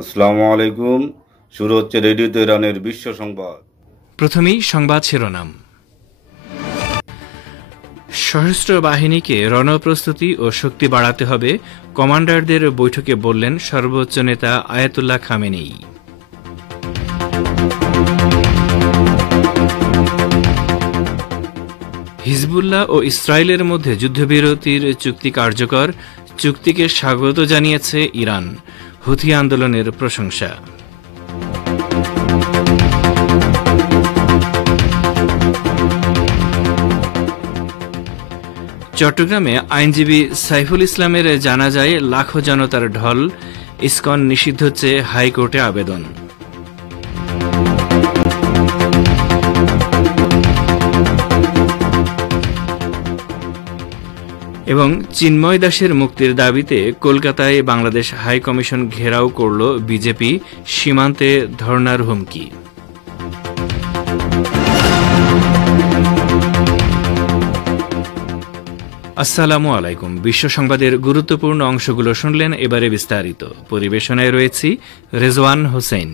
আসসালামু আলাইকুম। শুরু হচ্ছে রেডিও তেহরানের বিশ্ব সংবাদ। প্রথমেই সংবাদ শিরোনাম। সশস্ত্র বাহিনীকে রণপ্রস্তুতি ও শক্তি বাড়াতে হবে, কমান্ডারদের বৈঠকে বললেন সর্বোচ্চ নেতা আয়াতুল্লাহ খামেনেই। হিজবুল্লাহ ও ইসরায়েলের মধ্যে যুদ্ধবিরতির চুক্তি কার্যকর, চুক্তিকে স্বাগত জানিয়েছে ইরান। হুথি আন্দোলনের প্রশংসা। চট্টগ্রামে আইনজীবী সাইফুল ইসলামের জানাজায় লাখো জনতার ঢল, ইসকন নিষিদ্ধ চেয়ে হাইকোর্টে আবেদন। এবং চিন্ময় দাসের মুক্তির দাবিতে কলকাতায় বাংলাদেশ হাই কমিশন ঘেরাও করল বিজেপি, সীমান্তে ধর্নার হুমকি। আসসালামু আলাইকুম। বিশ্ব সংবাদের গুরুত্বপূর্ণ অংশগুলো শুনলেন, এবারে বিস্তারিত। পরিবেশনায় রয়েছি রেজওয়ান হোসেন।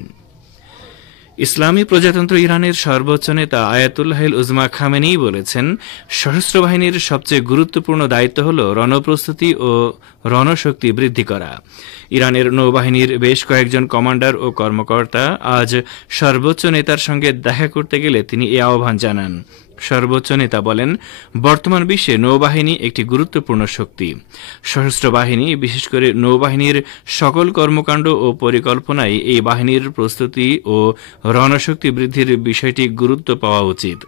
ইসলামী প্রজাতন্ত্র ইরানের সর্বোচ্চ নেতা আয়াতুল্লাহ উজমা খামেনেই বলেছেন, সশস্ত্র বাহিনীর সবচেয়ে গুরুত্বপূর্ণ দায়িত্ব হল রণপ্রস্তুতি ও রণশক্তি বৃদ্ধি করা। ইরানের নৌবাহিনীর বেশ কয়েকজন কমান্ডার ও কর্মকর্তা আজ সর্বোচ্চ নেতার সঙ্গে দেখা করতে গেলে তিনি এ আহ্বান জানান। সর্বোচ্চ নেতা বলেন, বর্তমান বিশ্বে নৌবাহিনী একটি গুরুত্বপূর্ণ শক্তি। সশস্ত্র বাহিনী, বিশেষ করে নৌবাহিনীর সকল কর্মকাণ্ড ও পরিকল্পনায় এই বাহিনীর প্রস্তুতি ও রণশক্তি বৃদ্ধির বিষয়টি গুরুত্ব পাওয়া উচিত।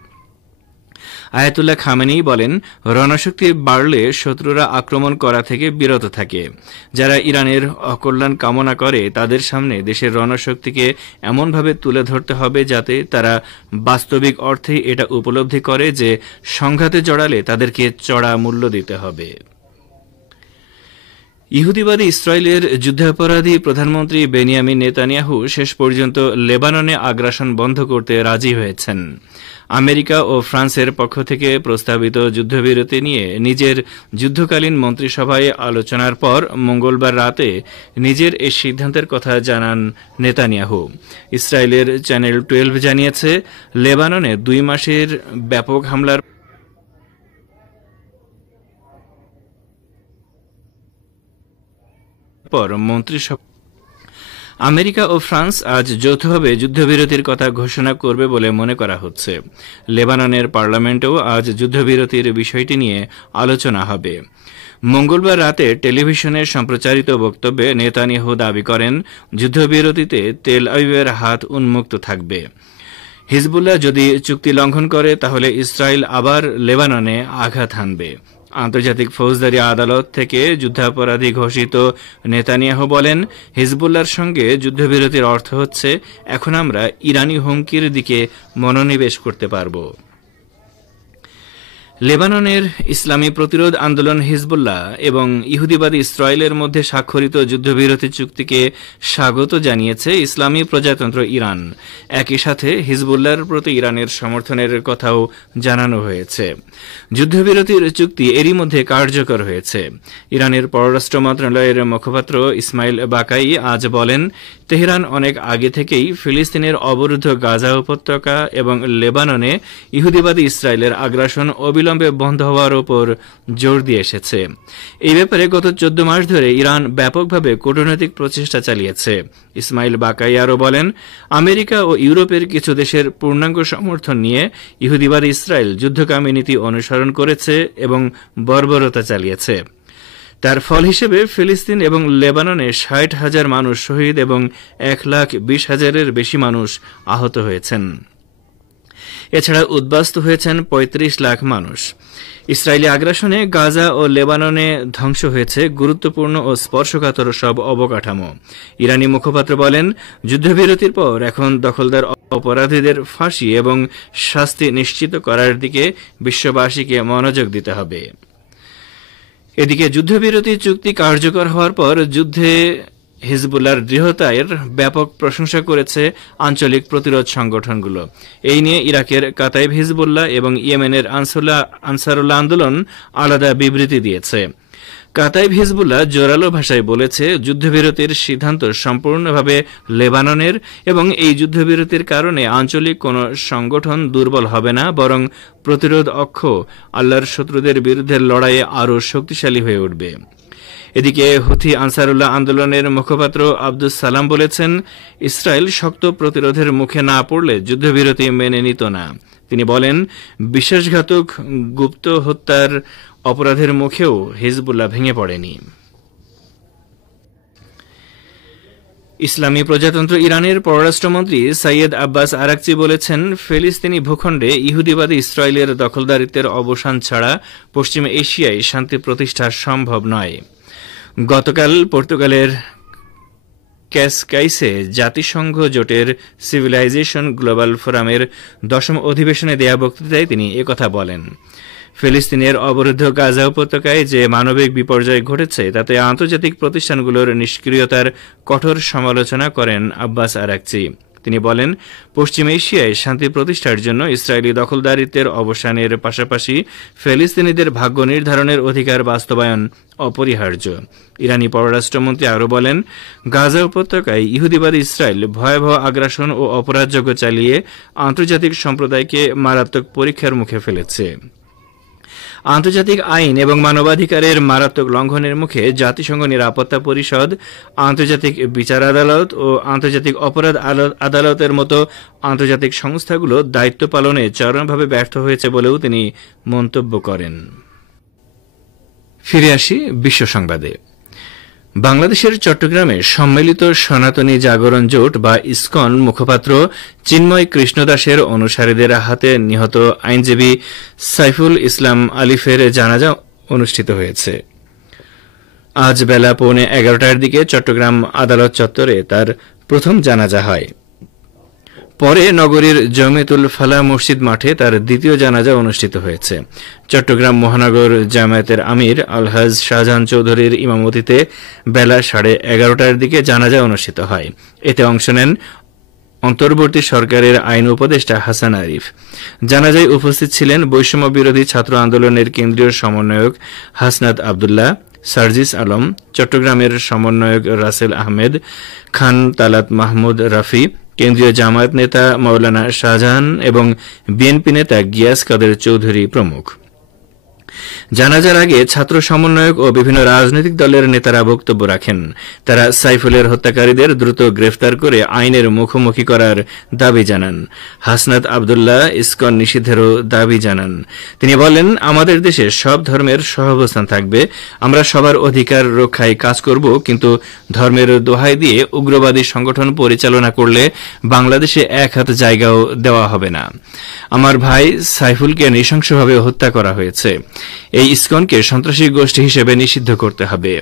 আয়াতুল্লাহ খামেনেই বলেন, রণশক্তি বাড়লে শত্রুরা আক্রমণ করা থেকে বিরত থাকে। যারা ইরানের অকল্যাণ কামনা করে তাদের সামনে দেশের রণশক্তিকে এমনভাবে তুলে ধরতে হবে যাতে তারা বাস্তবিক অর্থেই এটা উপলব্ধি করে যে সংঘাতে জড়ালে তাদেরকে চড়া মূল্য দিতে হবে। ইহুদিবাদী ইসরায়েলের যুদ্ধাপরাধী প্রধানমন্ত্রী বেনিয়ামিন নেতানিয়াহু শেষ পর্যন্ত লেবাননে আগ্রাসন বন্ধ করতে রাজি হয়েছেন। আমেরিকা ও ফ্রান্সের পক্ষ থেকে প্রস্তাবিত যুদ্ধবিরতি নিয়ে নিজের যুদ্ধকালীন মন্ত্রিসভায় আলোচনার পর মঙ্গলবার রাতে নিজের এই সিদ্ধান্তের কথা জানান নেতানিয়াহু। ইসরায়েলের চ্যানেল 12 জানিয়েছে, লেবাননে 2 মাসের ব্যাপক হামলার পর মন্ত্রিসভা আমেরিকা ও ফ্রান্স আজ যৌথভাবে যুদ্ধবিরতির কথা ঘোষণা করবে বলে মনে করা হচ্ছে। লেবাননের পার্লামেন্টেও আজ যুদ্ধবিরতির বিষয়টি নিয়ে আলোচনা হবে। মঙ্গলবার রাতে টেলিভিশনে সম্প্রচারিত বক্তব্যে নেতানিয়াহু দাবি করেন, যুদ্ধবিরতিতে তেল আবিবের হাত উন্মুক্ত থাকবে। হিজবুল্লাহ যদি চুক্তি লঙ্ঘন করে তাহলে ইসরায়েল আবার লেবাননে আঘাত হানবে। আন্তর্জাতিক ফৌজদারি আদালত থেকে যুদ্ধাপরাধী ঘোষিত নেতানিয়াহু বলেন, হিজবুল্লাহর সঙ্গে যুদ্ধবিরতির অর্থ হচ্ছে এখন আমরা ইরানি হুমকির দিকে মনোনিবেশ করতে পারব। লেবাননের ইসলামী প্রতিরোধ আন্দোলন হিজবুল্লাহ এবং ইহুদিবাদী ইসরায়েলের মধ্যে স্বাক্ষরিত যুদ্ধবিরতি চুক্তিকে স্বাগত জানিয়েছে ইসলামী প্রজাতন্ত্র ইরান। একই সাথে হিজবুল্লাহর প্রতি ইরানের সমর্থনের কথাও জানানো হয়েছে। যুদ্ধবিরতির চুক্তি এরই মধ্যে কার্যকর হয়েছে। ইরানের পররাষ্ট্র মন্ত্রণালয়ের মুখপাত্র ইসমাইল বাকাই আজ বলেন, তেহরান অনেক আগে থেকেই ফিলিস্তিনের অবরুদ্ধ গাজা উপত্যকা এবং লেবাননে ইহুদিবাদী ইসরায়েলের আগ্রাসন অবিলম্বে বন্ধ হওয়ার উপর জোর দিয়ে এসেছে। এই ব্যাপারে গত 14 মাস ধরে ইরান ব্যাপকভাবে কূটনৈতিক প্রচেষ্টা চালিয়েছে। ইসমাইল বাকাই আরও বলেন, আমেরিকা ও ইউরোপের কিছু দেশের পূর্ণাঙ্গ সমর্থন নিয়ে ইহুদিবাদী ইসরায়েল যুদ্ধকামী নীতি অনুসরণ করেছে এবং বর্বরতা চালিয়েছে। তার ফল হিসেবে ফিলিস্তিন এবং লেবাননে 60,000 মানুষ শহীদ এবং 1,20,000-এর বেশি মানুষ আহত হয়েছেন। এছাড়া উদ্বাস্তু হয়েছেন 35 লাখ মানুষ। ইসরায়েলি আগ্রাসনে গাজা ও লেবাননে ধ্বংস হয়েছে গুরুত্বপূর্ণ ও স্পর্শকাতর সব অবকাঠামো। ইরানি মুখপাত্র বলেন, যুদ্ধবিরতির পর এখন দখলদার অপরাধীদের ফাঁসি এবং শাস্তি নিশ্চিত করার দিকে বিশ্ববাসীকে মনোযোগ দিতে হবে। এদিকে যুদ্ধবিরতি চুক্তি কার্যকর হওয়ার পর যুদ্ধে হিজবুল্লাহর দৃঢ়তার ব্যাপক প্রশংসা করেছে আঞ্চলিক প্রতিরোধ সংগঠনগুলো। এই নিয়ে ইরাকের কাতাইব হিজবুল্লাহ এবং ইয়েমেনের আনসারুল্লাহ আন্দোলন আলাদা বিবৃতি দিয়েছে। কাতাইব হিজবুল্লাহ জোরালো ভাষায় বলেছে, যুদ্ধবিরতির সিদ্ধান্ত সম্পূর্ণভাবে লেবাননের এবং এই যুদ্ধবিরতির কারণে আঞ্চলিক কোনো সংগঠন দুর্বল হবে না, বরং প্রতিরোধ অক্ষ আল্লাহর শত্রুদের বিরুদ্ধে লড়াইয়ে আরও শক্তিশালী হয়ে উঠবে। এদিকে হুথি আনসারুল্লাহ আন্দোলনের মুখপাত্র আব্দুস সালাম বলেছেন, ইসরায়েল শক্ত প্রতিরোধের মুখে না পড়লে যুদ্ধবিরতি মেনে নিত না। তিনি বলেন, বিশ্বাসঘাতক গুপ্ত হত্যার অপরাধের মুখেও হিজবুল্লাহ ভেঙে পড়েনি। ইসলামী প্রজাতন্ত্র ইরানের পররাষ্ট্রমন্ত্রী সৈয়দ আব্বাস আরাকচি বলেছেন, ফিলিস্তিনি ভূখণ্ডে ইহুদিবাদী ইসরায়েলের দখলদারিত্বের অবসান ছাড়া পশ্চিম এশিয়ায় শান্তি প্রতিষ্ঠা সম্ভব নয়। গতকাল পর্তুগালের ক্যাসকাইসে জাতিসংঘ জোটের সিভিলাইজেশন গ্লোবাল ফোরামের 10ম অধিবেশনে দেয়া বক্তৃতায় তিনি একথা বলেন। ফিলিস্তিনের অবরুদ্ধ গাজা উপত্যকায় যে মানবিক বিপর্যয় ঘটেছে তাতে আন্তর্জাতিক প্রতিষ্ঠানগুলোর নিষ্ক্রিয়তার কঠোর সমালোচনা করেন আব্বাস আরাকচি। তিনি বলেন, পশ্চিম এশিয়ায় শান্তি প্রতিষ্ঠার জন্য ইসরায়েলি দখলদারিত্বের অবসানের পাশাপাশি ফিলিস্তিনিদের ভাগ্য নির্ধারণের অধিকার বাস্তবায়ন অপরিহার্য। ইরানি পররাষ্ট্রমন্ত্রী আরও বলেন, গাজা উপত্যকায় ইহুদিবাদী ইসরায়েল ভয়াবহ আগ্রাসন ও অপরাধযোগ্য চালিয়ে আন্তর্জাতিক সম্প্রদায়কে মারাত্মক পরীক্ষার মুখে ফেলেছে। আন্তর্জাতিক আইন এবং মানবাধিকারের মারাত্মক লঙ্ঘনের মুখে জাতিসংঘ নিরাপত্তা পরিষদ, আন্তর্জাতিক বিচার আদালত ও আন্তর্জাতিক অপরাধ আদালতের মতো আন্তর্জাতিক সংস্থাগুলো দায়িত্ব পালনে চরমভাবে ব্যর্থ হয়েছে বলেও তিনি মন্তব্য করেন। ফিরে আসি বিশ্ব সংবাদে। বাংলাদেশের চট্টগ্রামে সম্মিলিত সনাতনী জাগরণ জোট বা ইসকন মুখপাত্র চিন্ময় কৃষ্ণদাসের অনুসারীদের হাতে নিহত আইনজীবী সাইফুল ইসলাম আলিফের জানাজা অনুষ্ঠিত হয়েছে। আজ বেলা 11:15টার দিকে চট্টগ্রাম আদালত চত্বরে তার প্রথম জানাজা হয়। পরে নগরীর জমিয়তুল ফালাহ মসজিদ মাঠে তার দ্বিতীয় জানাজা অনুষ্ঠিত হয়েছে। চট্টগ্রাম মহানগর জামায়াতের আমির আলহাজ শাহজাহান চৌধুরীর ইমামতিতে বেলা 11:30টার দিকে জানাজা অনুষ্ঠিত হয়। এতে অংশ নেন অন্তর্বর্তী সরকারের আইন উপদেষ্টা হাসান আরিফ। জানাজায় উপস্থিত ছিলেন বৈষম্য বিরোধী ছাত্র আন্দোলনের কেন্দ্রীয় সমন্বয়ক হাসনাত আবদুল্লাহ, সার্জিস আলম, চট্টগ্রামের সমন্বয়ক রাসেল আহমেদ খান, তালাত মাহমুদ রাফি, কেন্দ্রীয় জামায়াত নেতা মৌলানা শাহজাহান এবং বিএনপি নেতা গিয়াস কাদের চৌধুরী প্রমুখ। জানাজার আগে ছাত্র সমন্বয়ক ও বিভিন্ন রাজনৈতিক দলের নেতারা বক্তব্য রাখেন। তারা সাইফুলের হত্যাকারীদের দ্রুত গ্রেফতার করে আইনের মুখোমুখি করার দাবি জানান। হাসনাত আবদুল্লাহ ইসকন নিষিদ্ধেরও দাবি জানান। তিনি বলেন, আমাদের দেশে সব ধর্মের সহাবস্থান থাকবে, আমরা সবার অধিকার রক্ষায় কাজ করব, কিন্তু ধর্মের দোহাই দিয়ে উগ্রবাদী সংগঠন পরিচালনা করলে বাংলাদেশে এক হাত জায়গাও দেওয়া হবে না। আমার ভাই সাইফুলকে নৃশংসভাবে হত্যা করা হয়েছে। এই ইসকনকে সন্ত্রাসী গোষ্ঠী হিসেবে নিষিদ্ধ করতে হবে।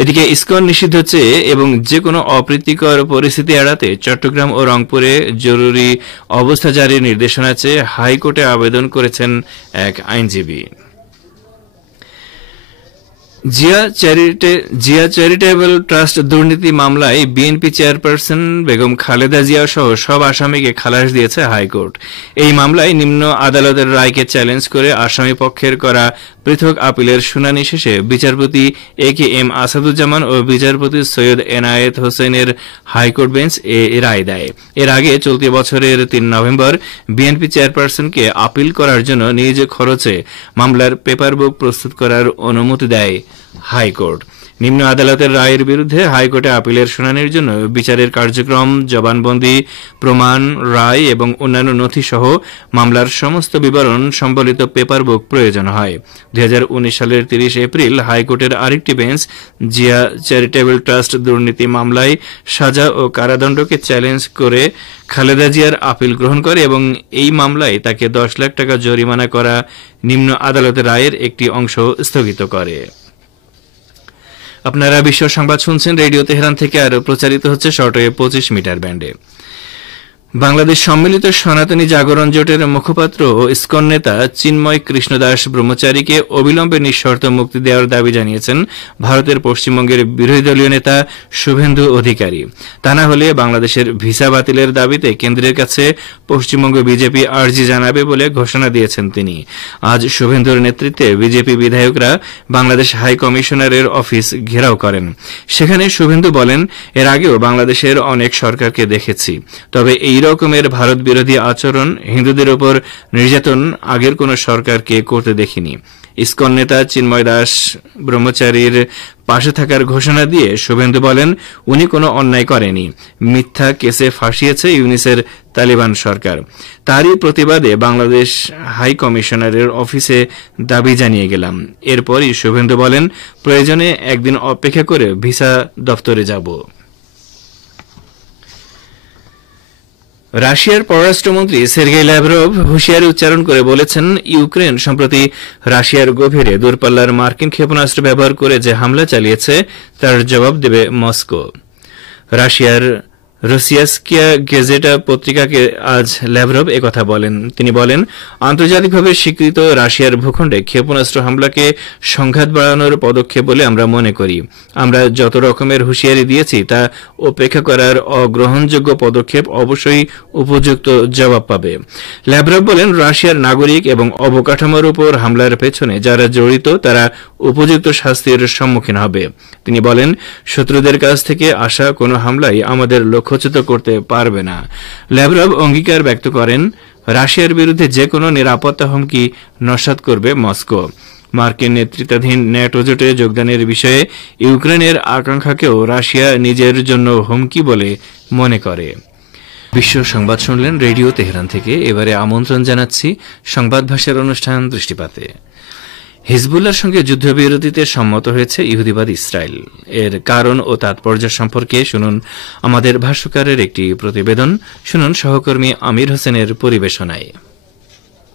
এদিকে ইসকন নিষিদ্ধ চেয়ে এবং যে কোনো অপ্রীতিকর পরিস্থিতি এড়াতে চট্টগ্রাম ও রংপুরে জরুরি অবস্থা জারির নির্দেশনা চেয়ে হাইকোর্টে আবেদন করেছেন এক আইনজীবী। জিয়া চ্যারিটেবল ট্রাস্ট দুর্নীতি মামলায় বিএনপি চেয়ারপারসন বেগম খালেদা জিয়া সহ সব আসামিকে খালাস দিয়েছে হাইকোর্ট। এই মামলায় নিম্ন আদালতের রায়কে চ্যালেঞ্জ করে আসামি পক্ষের করা পৃথক আপিলের শুনানি শেষে বিচারপতি AKM আসাদুজ্জামান ও বিচারপতি সৈয়দ এনায়েত হোসেনের হাইকোর্ট বেঞ্চ এ রায় দেয়। এর আগে চলতি বছরের 3 নভেম্বর বিএনপি চেয়ারপারসনকে আপিল করার জন্য নিজ খরচে মামলার পেপার বুক প্রস্তুত করার অনুমতি দেয় হাইকোর্ট। নিম্ন আদালতের রায়ের বিরুদ্ধে হাইকোর্টে আপিলের শুনানির জন্য বিচারের কার্যক্রম, জবানবন্দি, প্রমাণ, রায় এবং অন্যান্য নথি সহ মামলার সমস্ত বিবরণ সম্বলিত পেপার বুক প্রয়োজন হয়। 2019 সালের 30 এপ্রিল হাইকোর্টের আরেকটি বেঞ্চ জিয়া চ্যারিটেবল ট্রাস্ট দুর্নীতি মামলায় সাজা ও কারাদণ্ডকে চ্যালেঞ্জ করে খালেদা জিয়ার আপিল গ্রহণ করে এবং এই মামলায় তাকে 10 লাখ টাকা জরিমানা করা নিম্ন আদালতের রায়ের একটি অংশ স্থগিত করে। আপনারা বিশ্ব সংবাদ শুনছেন রেডিও তেহরান থেকে, আর প্রচারিত হচ্ছে শর্টওয়েভ 25 মিটার ব্যান্ডে। বাংলাদেশ সম্মিলিত সনাতনী জাগরণ জোটের মুখপাত্র ও ইসকন নেতা চিন্ময় কৃষ্ণদাস ব্রহ্মচারীকে অবিলম্বে নিঃশর্ত মুক্তি দেওয়ার দাবি জানিয়েছেন ভারতের পশ্চিমবঙ্গের বিরোধী দলীয় নেতা শুভেন্দু অধিকারী। তা না হলে বাংলাদেশের ভিসা বাতিলের দাবিতে কেন্দ্রের কাছে পশ্চিমবঙ্গ বিজেপি আর্জি জানাবে বলে ঘোষণা দিয়েছেন তিনি। আজ শুভেন্দুর নেতৃত্বে বিজেপি বিধায়করা বাংলাদেশ হাই কমিশনারের অফিস ঘেরাও করেন। সেখানে শুভেন্দু বলেন, এর আগেও বাংলাদেশের অনেক সরকারকে দেখেছি, তবে এই রকমের ভারত বিরোধী আচরণ, হিন্দুদের উপর নির্যাতন আগের কোন সরকারকে করতে দেখিনি। ইসকন নেতা চিন্ময় দাস ব্রহ্মচারীর পাশে থাকার ঘোষণা দিয়ে শুভেন্দু বলেন, উনি কোনো অন্যায় করেনি, মিথ্যা কেসে ফাঁসিয়েছে ইউনিসের তালিবান সরকার। তারই প্রতিবাদে বাংলাদেশ হাই কমিশনারের অফিসে দাবি জানিয়ে গেলাম। এরপরই শুভেন্দু বলেন, প্রয়োজনে একদিন অপেক্ষা করে ভিসা দপ্তরে যাব। রাশিয়ার পররাষ্ট্রমন্ত্রী সের্গেই ল্যাভরভ হুঁশিয়ারি উচ্চারণ করে বলেছেন, ইউক্রেন সম্প্রতি রাশিয়ার গভীরে দূরপাল্লার মার্কিন ক্ষেপণাস্ত্র ব্যবহার করে যে হামলা চালিয়েছে তার জবাব দেবে মস্কো। রাশিয়ার রুসিয়াস্কিয়া গেজেটা পত্রিকাকে আজ ল্যাভরভ একথা বলেন। তিনি বলেন, আন্তর্জাতিকভাবে স্বীকৃত রাশিয়ার ভূখণ্ডে ক্ষেপণাস্ত্র হামলাকে সংঘাত বাড়ানোর পদক্ষেপ বলে আমরা মনে করি। আমরা যত রকমের হুঁশিয়ারি দিয়েছি তা উপেক্ষা করার অগ্রহণযোগ্য পদক্ষেপ অবশ্যই উপযুক্ত জবাব পাবে। ল্যাভরভ বলেন, রাশিয়ার নাগরিক এবং অবকাঠামোর উপর হামলার পেছনে যারা জড়িত তারা উপযুক্ত শাস্তির সম্মুখীন হবে। তিনি বলেন, শত্রুদের কাছ থেকে আসা কোনো হামলাই আমাদের লক্ষ্যচ্যুত করতে পারবে না। ল্যাভরভ অঙ্গীকার ব্যক্ত করেন, রাশিয়ার বিরুদ্ধে যে কোনো নিরাপত্তা হুমকি নস্যাৎ করবে মস্কো। মার্কিন নেতৃত্বাধীন ন্যাটো জোটে যোগদানের বিষয়ে ইউক্রেনের আকাঙ্ক্ষাকেও রাশিয়া নিজের জন্য হুমকি বলে মনে করে। বিশ্ব সংবাদ শুনলেন রেডিও তেহরান থেকে। এবারে আমন্ত্রণ জানাচ্ছি সংবাদ ভাষার অনুষ্ঠান দৃষ্টিপাতে। হিজবুল্লাহর সঙ্গে যুদ্ধবিরতিতে সম্মত হয়েছে ইহুদিবাদী ইসরায়েল। এর কারণ ও তাৎপর্য সম্পর্কে শুনুন আমাদের ভাষ্যকারের একটি প্রতিবেদন। শুনুন সহকর্মী আমির হোসেনের পরিবেশনায়।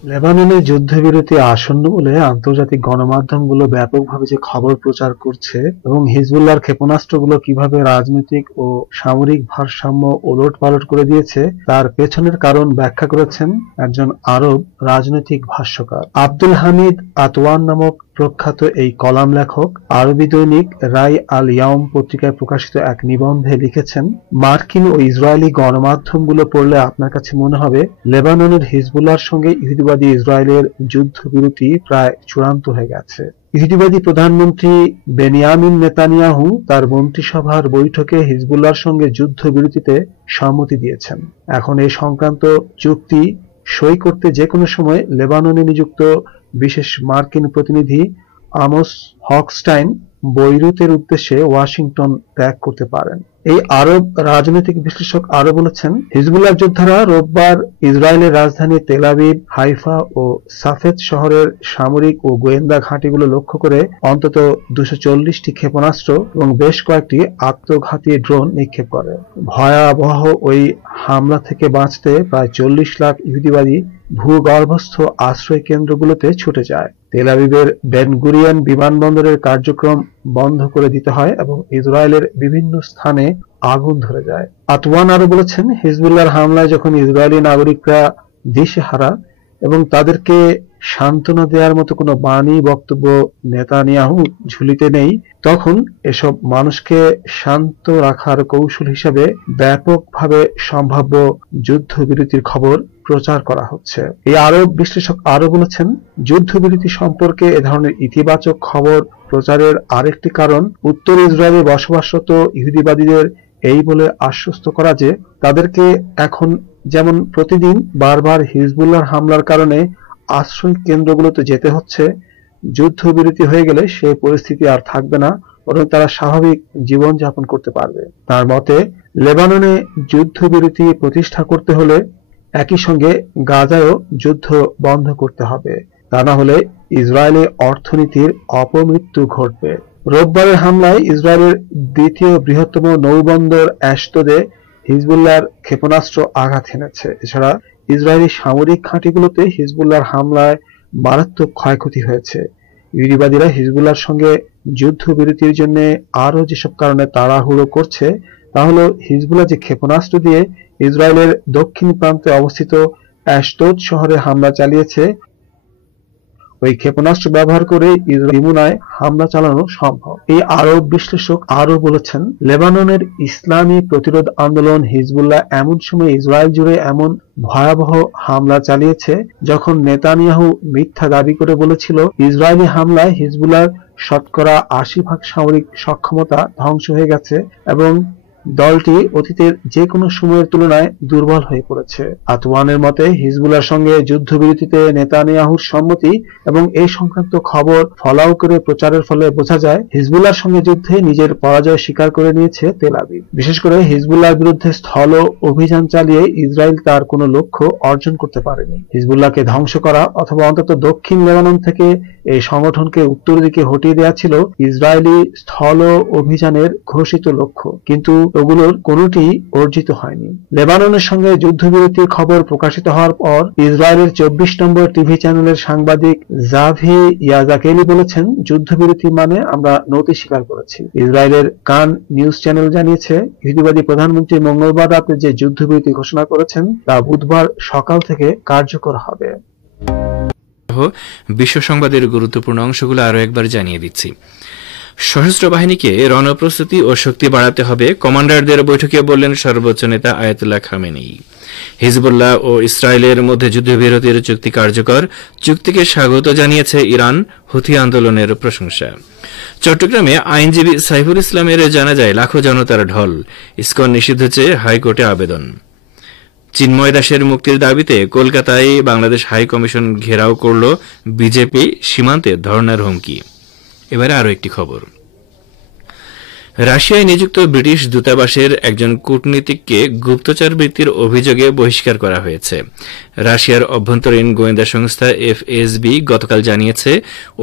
লেবাননে যুদ্ধবিরতি আসন্ন বলে আন্তর্জাতিক গণমাধ্যমগুলো ব্যাপকভাবে যে খবর প্রচার করছে এবং হিজবুল্লাহর ক্ষেপণাস্ত্রগুলো কিভাবে রাজনৈতিক ও সামরিক ভারসাম্য ওলটপালট করে দিয়েছে তার পেছনের কারণ ব্যাখ্যা করেছেন একজন আরব রাজনৈতিক ভাষ্যকার। আব্দুল হামিদ আতওয়ান নামক প্রখ্যাত এই কলাম লেখক আরবি দৈনিক রাই আল ইয়াউম পত্রিকায় প্রকাশিত এক নিবন্ধে লিখেছেন, মার্কিন ও ইসরায়েলি গণমাধ্যমগুলো পড়লে আপনার কাছে মনে হবে লেবাননের হিজবুল্লাহর সঙ্গে ইহুদিবাদী ইসরায়েলের যুদ্ধবিরতি প্রায় চূড়ান্ত হয়ে গেছে। ইহুদিবাদী প্রধানমন্ত্রী বেনিয়ামিন নেতানিয়াহু তার মন্ত্রিসভার বৈঠকে হিজবুল্লাহর সঙ্গে যুদ্ধবিরতিতে সম্মতি দিয়েছেন। এখন এই সংক্রান্ত চুক্তি সই করতে যে কোনো সময় লেবাননে নিযুক্ত বিশেষ মার্কিন প্রতিনিধি আমোস হকস্টাইন বৈরুতের উদ্দেশ্যে ওয়াশিংটন ত্যাগ করতে পারেন। এই আরব রাজনৈতিক বিশ্লেষক আরো বলেছেন, হিজবুল্লাহ যোদ্ধারা রোববার ইসরায়েলের রাজধানী তেল আবিব, হাইফা ও সাফেদ শহরের সামরিক ও গোয়েন্দা ঘাঁটিগুলো লক্ষ্য করে অন্তত 240টি ক্ষেপণাস্ত্র এবং বেশ কয়েকটি আত্মঘাতী ড্রোন নিক্ষেপ করে। ভয়াবহ ওই হামলা থেকে বাঁচতে প্রায় 40 লাখ ইহুদিবাদী ভূগর্ভস্থ আশ্রয় কেন্দ্রগুলোতে ছুটে যায়। তেল আবিবের বেন গুরিয়ন বিমানবন্দরের কার্যক্রম বন্ধ করে দিতে হয় এবং ইসরায়েলের বিভিন্ন স্থানে আগুন ধরে যায়। আতওয়ান আরো বলেছেন, হিজবুল্লাহর হামলায় যখন ইসরায়েলি নাগরিকরা দিশেহারা এবং তাদেরকে সান্ত্বনা দেওয়ার মতো কোনো বাণী বক্তব্য নেতানিয়াহু ঝুলিতে নেই, তখন এসব মানুষকে শান্ত রাখার কৌশল হিসাবে ব্যাপকভাবে সম্ভাব্য যুদ্ধবিরতির খবর প্রচার করা হচ্ছে। এই আরব বিশ্লেষক আরো বলেছেন, যুদ্ধবিরতি সম্পর্কে এ ধরনের ইতিবাচক খবর প্রচারের আরেকটি কারণ উত্তর ইসরায়েলে বসবাসরত ইহুদিবাদীদের এই বলে আশ্বস্ত করা যে তাদেরকে এখন যেমন প্রতিদিন বারবার হিজবুল্লাহর হামলার কারণে আশ্রয় কেন্দ্রগুলোতে যেতে হচ্ছে, যুদ্ধবিরতি হয়ে গেলে সেই পরিস্থিতি আর থাকবে না, বরং তারা স্বাভাবিক জীবনযাপন করতে পারবে। তার মতে, লেবাননে যুদ্ধবিরতি প্রতিষ্ঠা করতে হলে একই সঙ্গে গাজায়ও যুদ্ধ বন্ধ করতে হবে, তা না হলে ইসরায়েলি অর্থনীতির অপমৃত্যু ঘটবে। রোববারের হামলায় ইসরায়েলের দ্বিতীয় বৃহত্তম নৌবন্দর অ্যাশদোদে হিজবুল্লাহর ক্ষেপণাস্ত্র আঘাত হেনেছে। এছাড়া ইসরায়েলি সামরিক ঘাঁটিগুলোতে হিজবুল্লাহর হামলায় মারাত্মক ক্ষয়ক্ষতি হয়েছে। ইহুদিবাদীরা হিজবুল্লাহর সঙ্গে যুদ্ধবিরতির জন্য আরো যেসব কারণে তাড়াহুড়ো করছে তা হলো হিজবুল্লাহ যে ক্ষেপণাস্ত্র দিয়ে ইসরায়েলের দক্ষিণ প্রান্তে অবস্থিত অ্যাশদোদ শহরে হামলা চালিয়েছে, ওই ক্ষেপণাস্ত্র ব্যবহার করে ইমুনায় হামলা চালানো সম্ভব। এই আরব বিশ্লেষক আরও বলেছেন, লেবাননের ইসলামী প্রতিরোধ আন্দোলন হিজবুল্লাহ এমন সময় ইসরায়েল জুড়ে এমন ভয়াবহ হামলা চালিয়েছে যখন নেতানিয়াহু মিথ্যা দাবি করে বলেছিল ইসরায়েলি হামলায় হিজবুল্লাহর শতকরা ৮০% সামরিক সক্ষমতা ধ্বংস হয়ে গেছে এবং দলটি অতীতের যে কোনো সময়ের তুলনায় দুর্বল হয়ে পড়েছে। আতওয়ানের মতে, হিজবুল্লাহর সঙ্গে যুদ্ধবিরতিতে নেতানিয়াহুর সম্মতি এবং এই সংক্রান্ত খবর ফলাও করে প্রচারের ফলে বোঝা যায় হিজবুল্লাহর সঙ্গে যুদ্ধে নিজের পরাজয় স্বীকার করে নিয়েছে তেল আবিব। বিশেষ করে হিজবুল্লাহর বিরুদ্ধে স্থল অভিযান চালিয়ে ইসরায়েল তার কোনো লক্ষ্য অর্জন করতে পারেনি। হিজবুল্লাহকে ধ্বংস করা অথবা অন্তত দক্ষিণ লেবানন থেকে এই সংগঠনকে উত্তর দিকে হটিয়ে দেওয়া ছিল ইসরায়েলি স্থল অভিযানের ঘোষিত লক্ষ্য, কিন্তু ওগুলোর কোনোটি অর্জিত হয়নি। লেবাননের সঙ্গে যুদ্ধবিরতির খবর প্রকাশিত হওয়ার পর ইসরায়েলের ২৪ নম্বর টিভি চ্যানেলের সাংবাদিক জাভি ইয়াজাকেলি বলেছেন, যুদ্ধবিরতি মানে আমরা নতি স্বীকার করেছি। ইসরায়েলের কান নিউজ চ্যানেল জানিয়েছে, ইহুদিবাদী প্রধানমন্ত্রী মঙ্গলবার রাতে যে যুদ্ধবিরতি ঘোষণা করেছেন তা বুধবার সকাল থেকে কার্যকর হবে। বিশ্ব সংবাদের গুরুত্বপূর্ণ অংশগুলো আরও একবার জানিয়ে দিচ্ছি। সশস্ত্র বাহিনীকে রণপ্রস্তুতি ও শক্তি বাড়াতে হবে, কমান্ডারদের বৈঠকে বললেন সর্বোচ্চ নেতা আয়াতুল্লাহ খামেনেই। হিজবুল্লাহ ও ইসরায়েলের মধ্যে যুদ্ধবিরতির চুক্তি কার্যকর, চুক্তিকে স্বাগত জানিয়েছে ইরান, হুথি আন্দোলনের প্রশংসা। চট্টগ্রামে আইনজীবী সাইফুল ইসলামের জানাজায় লাখো জনতার ঢল, ইসকন নিষিদ্ধ চেয়ে হাইকোর্টে আবেদন। চিন্ময় দাসের মুক্তির দাবিতে কলকাতায় বাংলাদেশ হাই কমিশন ঘেরাও করল বিজেপি, সীমান্তে ধর্নার হুমকি। এবারে আরও একটি খবর। রাশিয়ায় নিযুক্ত ব্রিটিশ দূতাবাসের একজন কূটনীতিককে গুপ্তচর বৃত্তির অভিযোগে বহিষ্কার করা হয়েছে। রাশিয়ার অভ্যন্তরীণ গোয়েন্দা সংস্থা এফএসবি গতকাল জানিয়েছে,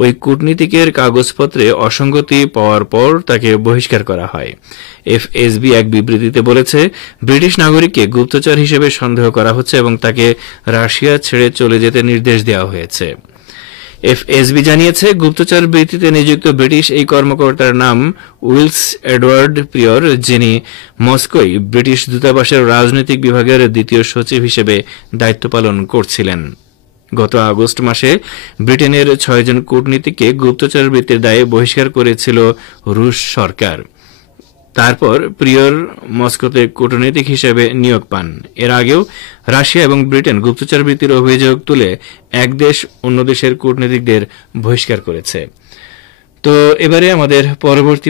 ওই কূটনীতিকের কাগজপত্রে অসঙ্গতি পাওয়ার পর তাকে বহিষ্কার করা হয়। এফএসবি এক বিবৃতিতে বলেছে, ব্রিটিশ নাগরিককে গুপ্তচর হিসেবে সন্দেহ করা হচ্ছে এবং তাকে রাশিয়া ছেড়ে চলে যেতে নির্দেশ দেওয়া হয়েছে। এফএসবি জানিয়েছে, গুপ্তচর বৃত্তিতে নিযুক্ত ব্রিটিশ এই কর্মকর্তার নাম উইলস এডওয়ার্ড প্রিয়র, যিনি মস্কোয় ব্রিটিশ দূতাবাসের রাজনৈতিক বিভাগের দ্বিতীয় সচিব হিসেবে দায়িত্ব পালন করছিলেন। গত আগস্ট মাসে ব্রিটেনের ৬ জন কূটনীতিককে গুপ্তচর বৃত্তির দায়ে বহিষ্কার করেছিল রুশ সরকার। তারপর প্রিয়র মস্কোতে কূটনীতিক হিসেবে নিয়োগ পান। এর আগেও রাশিয়া এবং ব্রিটেন গুপ্তচর বৃত্তির অভিযোগ তুলে এক দেশ অন্য দেশের কূটনীতিকদের বহিষ্কার করেছে। তো এবারে আমাদের পরবর্তী